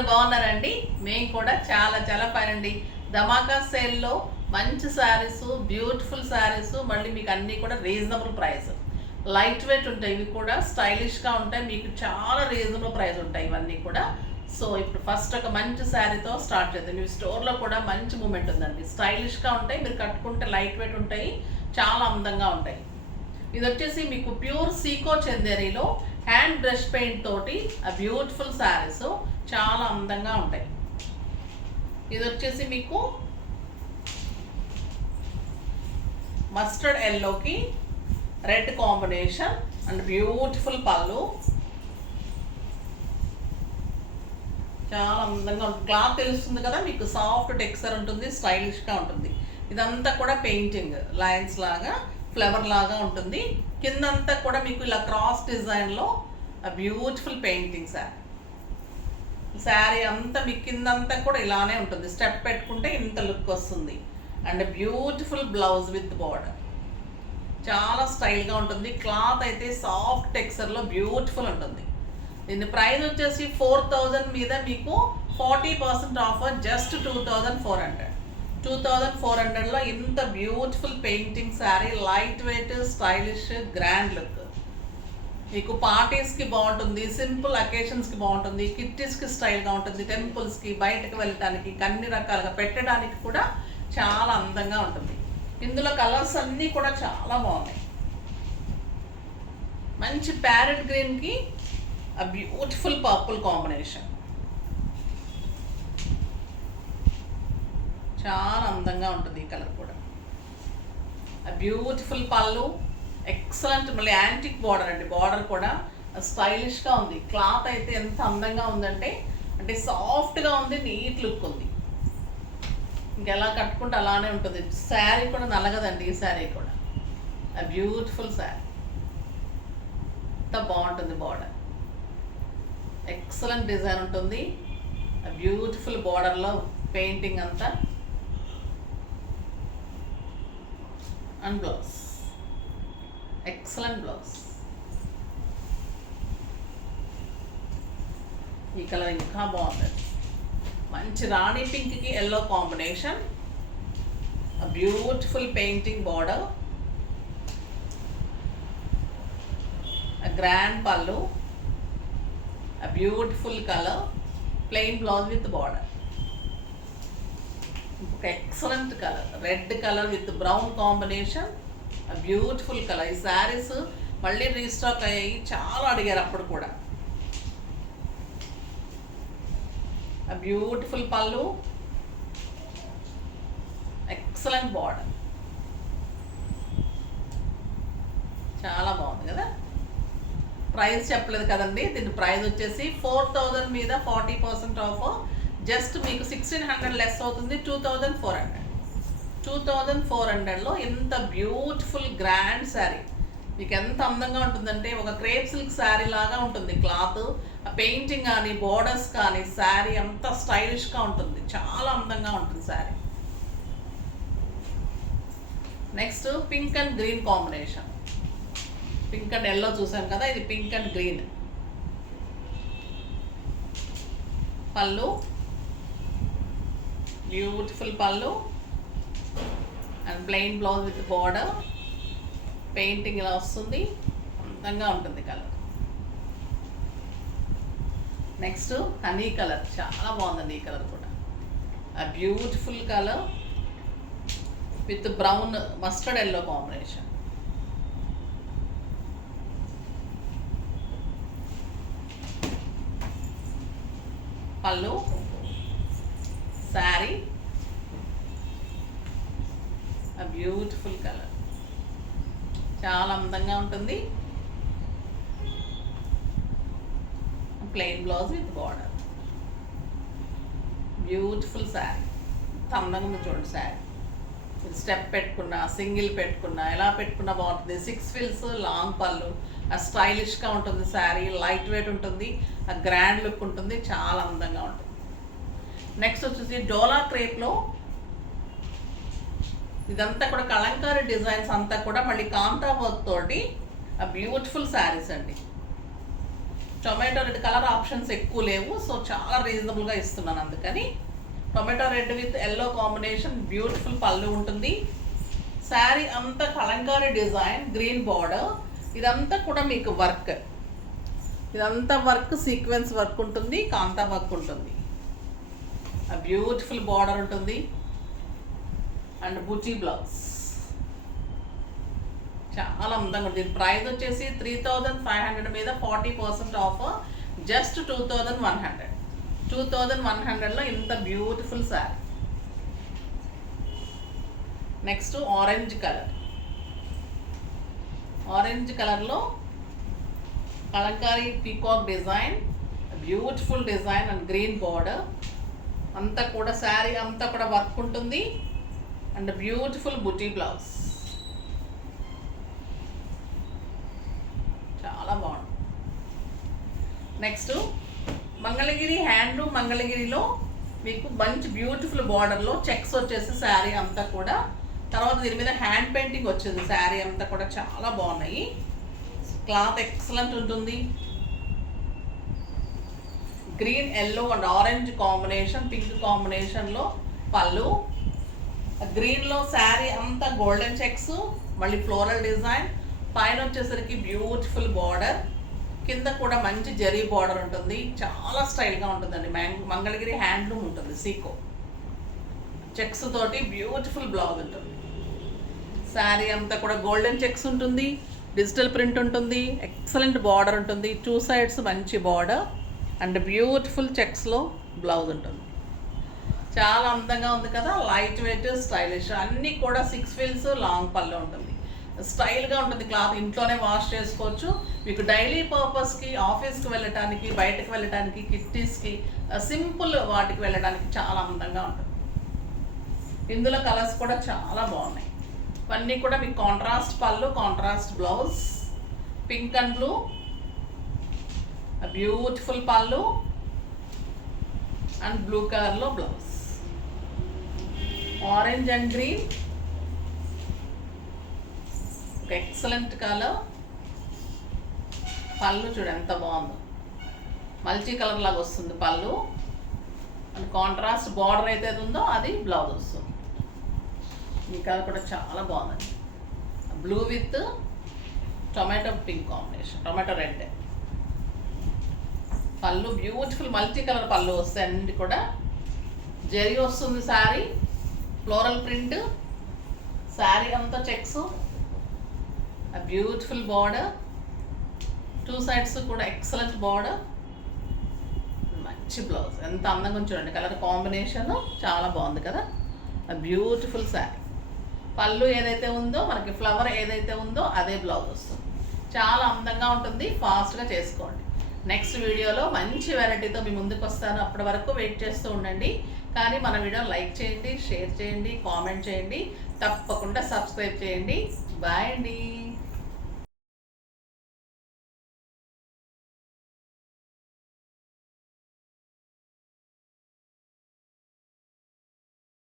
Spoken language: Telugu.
అందరు బాగున్నారండి. మేము కూడా చాలా చాలా ఫైన్ అండి. ధమాకా సేల్లో మంచి శారీస్, బ్యూటిఫుల్ శారీస్, మళ్ళీ మీకు అన్నీ కూడా రీజనబుల్ ప్రైస్. లైట్ వెయిట్ ఉంటాయి, ఇవి కూడా స్టైలిష్గా ఉంటాయి, మీకు చాలా రీజనబుల్ ప్రైస్ ఉంటాయి ఇవన్నీ కూడా. సో ఇప్పుడు ఫస్ట్ ఒక మంచి శారీతో స్టార్ట్ చేద్దాం. ఈ స్టోర్లో కూడా మంచి మూమెంట్ ఉందండి, స్టైలిష్గా ఉంటాయి, మీరు కట్టుకుంటే లైట్ వెయిట్ ఉంటాయి, చాలా అందంగా ఉంటాయి. ఇది వచ్చేసి మీకు pure Seeko చందేరీలో hand brush paint తోటి ఆ బ్యూటిఫుల్ శారీస్ చాలా అందంగా ఉంటాయి. ఇది వచ్చేసి మీకు మస్టర్డ్ ఎల్లోకి రెడ్ కాంబినేషన్ అండ్ బ్యూటిఫుల్ పళ్ళు, చాలా అందంగా ఉంటుంది. క్లాత్ తెలుస్తుంది కదా మీకు, సాఫ్ట్ టెక్స్చర్ ఉంటుంది, స్టైలిష్గా ఉంటుంది. ఇదంతా కూడా పెయింటింగ్ లైన్స్ లాగా, ఫ్లవర్ లాగా ఉంటుంది. కిందంతా కూడా మీకు ఇలా క్రాస్ డిజైన్లో బ్యూటిఫుల్ పెయింటింగ్ శారీ అంతా మీకు కిందంతా కూడా ఇలానే ఉంటుంది. స్టెప్ పెట్టుకుంటే ఇంత లుక్ వస్తుంది. And beautiful blouse with border, చాలా స్టైల్గా ఉంటుంది. క్లాత్ అయితే సాఫ్ట్ టెక్స్చర్లో బ్యూటిఫుల్ ఉంటుంది. దీని ప్రైస్ వచ్చేసి 4000 మీద మీకు 40% ఆఫర్, జస్ట్ 2400. 2400లో ఇంత beautiful painting sari, light weight, stylish, grand look. మీకు పార్టీస్కి బాగుంటుంది, సింపుల్ అకేషన్స్కి బాగుంటుంది, కిట్టీస్కి స్టైల్గా ఉంటుంది, టెంపుల్స్కి, బయటకు వెళ్ళటానికి, అన్ని రకాలుగా పెట్టడానికి కూడా చాలా అందంగా ఉంటుంది. ఇందులో కలర్స్ అన్నీ కూడా చాలా బాగున్నాయి. మంచి ప్యారెట్ గ్రీన్కి ఆ బ్యూటిఫుల్ పర్పుల్ కాంబినేషన్, చాలా అందంగా ఉంటుంది ఈ కలర్ కూడా. ఆ బ్యూటిఫుల్ పళ్ళు, ఎక్సలెంట్, మళ్ళీ యాంటిక్ బార్డర్ అండి. బార్డర్ కూడా స్టైలిష్గా ఉంది. క్లాత్ అయితే ఎంత అందంగా ఉందంటే, అంటే సాఫ్ట్గా ఉంది, నీట్ లుక్ ఉంది. ఇంకెలా కట్టుకుంటే అలానే ఉంటుంది. శారీ కూడా నలగదండి ఈ శారీ కూడా. ఆ బ్యూటిఫుల్ శారీ, ఎంత బాగుంటుంది. బార్డర్ ఎక్సలెంట్ డిజైన్ ఉంటుంది. ఆ బ్యూటిఫుల్ బార్డర్లో పెయింటింగ్ అంతా. And blouse, excellent blouse. ఈ కలర్ ఇంకా బాగుంటుంది. మంచి రాణి పింక్కి yellow combination, beautiful painting border, grand పళ్ళు, beautiful colour, plain blouse with border. ఒక excellent colour, red colour with brown combination, beautiful colour. ఈ శారీస్ మళ్ళీ రీస్టాక్ అయ్యాయి, చాలా అడిగారు అప్పుడు కూడా. బ్యూటిఫుల్ పళ్ళు, ఎక్సలెంట్ బార్డర్, చాలా బాగుంది కదా. ప్రైస్ చెప్పలేదు కదండి. దీని ప్రైస్ వచ్చేసి 4000 మీద 40% ఆఫ్, జస్ట్ మీకు 1600 లెస్ అవుతుంది, 2400. 2400లో ఎంత బ్యూటిఫుల్ గ్రాండ్ శారీ. మీకు ఎంత అందంగా ఉంటుందంటే, ఒక క్రేప్ సిల్క్ శారీ లాగా ఉంటుంది క్లాత్. ఆ పెయింటింగ్ కానీ, బోర్డర్స్ కానీ, శారీ అంత స్టైలిష్గా ఉంటుంది, చాలా అందంగా ఉంటుంది sari. Next pink and green combination. Pink and yellow చూసాం కదా, ఇది పింక్ అండ్ గ్రీన్. పళ్ళు, బ్యూటిఫుల్ పళ్ళు and plain blouse with border, painting ఇలా వస్తుంది, అందంగా ఉంటుంది కలర్. నెక్స్ట్ హనీ కలర్, చాలా బాగుందండి ఈ కలర్ కూడా. ఆ beautiful colour with brown mustard yellow combination. పళ్ళు, శారీ, ఆ బ్యూటిఫుల్ కలర్, చాలా అందంగా ఉంటుంది. Plain blouse with border, beautiful sari, ఎంత అందంగా ఉంది చూడండి శారీ. స్టెప్ పెట్టుకున్నా, సింగిల్ పెట్టుకున్నా, ఎలా పెట్టుకున్నా బాగుంటుంది. 6 ఫిల్స్, లాంగ్ పళ్ళు, ఆ స్టైలిష్గా ఉంటుంది శారీ, లైట్ వెయిట్ ఉంటుంది, ఆ గ్రాండ్ లుక్ ఉంటుంది, చాలా అందంగా ఉంటుంది. నెక్స్ట్ వచ్చేసి డోలా క్రేప్లో ఇదంతా కూడా కలంకారీ డిజైన్స్ అంతా కూడా మళ్ళీ కాంతా వర్క్ తోటి ఆ బ్యూటిఫుల్ శారీస్ అండి. టొమాటో రెడ్ కలర్ ఆప్షన్స్ ఎక్కువ లేవు, సో చాలా రీజనబుల్గా ఇస్తున్నాను. అందుకని tomato red with yellow combination, beautiful పళ్ళు ఉంటుంది. శారీ అంతా కలంకారీ డిజైన్, గ్రీన్ బార్డర్, ఇదంతా కూడా మీకు వర్క్, ఇదంతా వర్క్ సీక్వెన్స్ వర్క్ ఉంటుంది, కాంతా వర్క్ ఉంటుంది. బ్యూటిఫుల్ బార్డర్ ఉంటుంది అండ్ బుటీ బ్లౌజ్ చాలా అందంగా ఉంటుంది. దీని ప్రైస్ వచ్చేసి 3500 మీద 40% ఆఫర్, జస్ట్ 2100. 2100లో ఇంత beautiful sari. Next orange colour, orange కలర్లో Kalamkari peacock design, beautiful design and green border, అంతా కూడా శారీ అంతా కూడా వర్క్ ఉంటుంది అండ్ బ్యూటిఫుల్ బుటీ బ్లౌజ్ చాలా బాగుంది. నెక్స్ట్ మంగళగిరి హ్యాండ్లూమ్, మంగళగిరిలో మీకు మంచి బ్యూటిఫుల్ బార్డర్లో చెక్స్ వచ్చేసి శారీ అంతా కూడా, తర్వాత దీని మీద హ్యాండ్ పెయింటింగ్ వచ్చింది. శారీ అంతా కూడా చాలా బాగున్నాయి, క్లాత్ ఎక్సలెంట్ ఉంటుంది. Green yellow and orange combination, pink కాంబినేషన్లో పళ్ళు, గ్రీన్లో శారీ అంతా గోల్డెన్ చెక్స్, మళ్ళీ ఫ్లోరల్ డిజైన్, పైన వచ్చేసరికి బ్యూటిఫుల్ బార్డర్, కింద కూడా మంచి జరీ బార్డర్ ఉంటుంది. చాలా స్టైల్గా ఉంటుందండి. మంగళగిరి హ్యాండ్లూమ్ ఉంటుంది, సీకో చెక్స్ తోటి బ్యూటిఫుల్ బ్లౌజ్ ఉంటుంది. శారీ అంతా కూడా గోల్డెన్ చెక్స్ ఉంటుంది, డిజిటల్ ప్రింట్ ఉంటుంది, ఎక్సలెంట్ బార్డర్ ఉంటుంది, 2 సైడ్స్ మంచి బార్డర్ అండ్ బ్యూటిఫుల్ చెక్స్లో బ్లౌజ్ ఉంటుంది. చాలా అందంగా ఉంది కదా, లైట్ వెయిట్ స్టైలిష్, అన్నీ కూడా 6 ఫీల్స్ లాంగ్ పళ్ళు ఉంటుంది. స్టైల్గా ఉంటుంది, క్లాత్ ఇంట్లోనే వాష్ చేసుకోవచ్చు. మీకు డైలీ పర్పస్కి, ఆఫీస్కి వెళ్ళటానికి, బయటకు వెళ్ళటానికి, కిట్టీస్కి, సింపుల్ వాటికి వెళ్ళడానికి చాలా అందంగా ఉంటుంది. ఇందులో కలర్స్ కూడా చాలా బాగున్నాయి. ఇవన్నీ కూడా మీకు కాంట్రాస్ట్ పళ్ళు, contrast blouse, pink and blue, beautiful పళ్ళు అండ్ బ్లూ కలర్లో బ్లౌజ్, ఆరెంజ్ అండ్ గ్రీన్, ఒక ఎక్సలెంట్ కలర్. పళ్ళు చూడు ఎంత బాగుందో, మల్టీ కలర్ లాగా వస్తుంది పళ్ళు అండ్ కాంట్రాస్ట్ బార్డర్ అయితే ఉందో అది బ్లౌజ్ వస్తుంది. ఈ కలర్ కూడా చాలా బాగుందండి, blue with tomato pink combination, tomato red. పళ్ళు బ్యూటిఫుల్ మల్టీ కలర్ పళ్ళు వస్తాయి, అన్నింటి కూడా జరీ వస్తుంది. శారీ ఫ్లోరల్ ప్రింట్, శారీ అంతా చెక్స్, బ్యూటిఫుల్ బార్డర్, 2 సైడ్స్ కూడా ఎక్సలెంట్ బార్డర్, మంచి బ్లౌజ్. ఎంత అందంగా చూడండి, కలర్ కాంబినేషన్ చాలా బాగుంది కదా. బ్యూటిఫుల్ శారీ, పళ్ళు ఏదైతే ఉందో మనకి ఫ్లవర్ ఏదైతే ఉందో అదే బ్లౌజ్ వస్తుంది. చాలా అందంగా ఉంటుంది, ఫాస్ట్గా చేసుకోండి. నెక్స్ట్ వీడియోలో మంచి వెరైటీతో మీ ముందుకు వస్తాను. అప్పటి వరకు వెయిట్ చేస్తూ ఉండండి. కానీ మన వీడియో లైక్ చేయండి, షేర్ చేయండి, కామెంట్ చేయండి, తప్పకుండా సబ్స్క్రైబ్ చేయండి. బాయ్ అండి.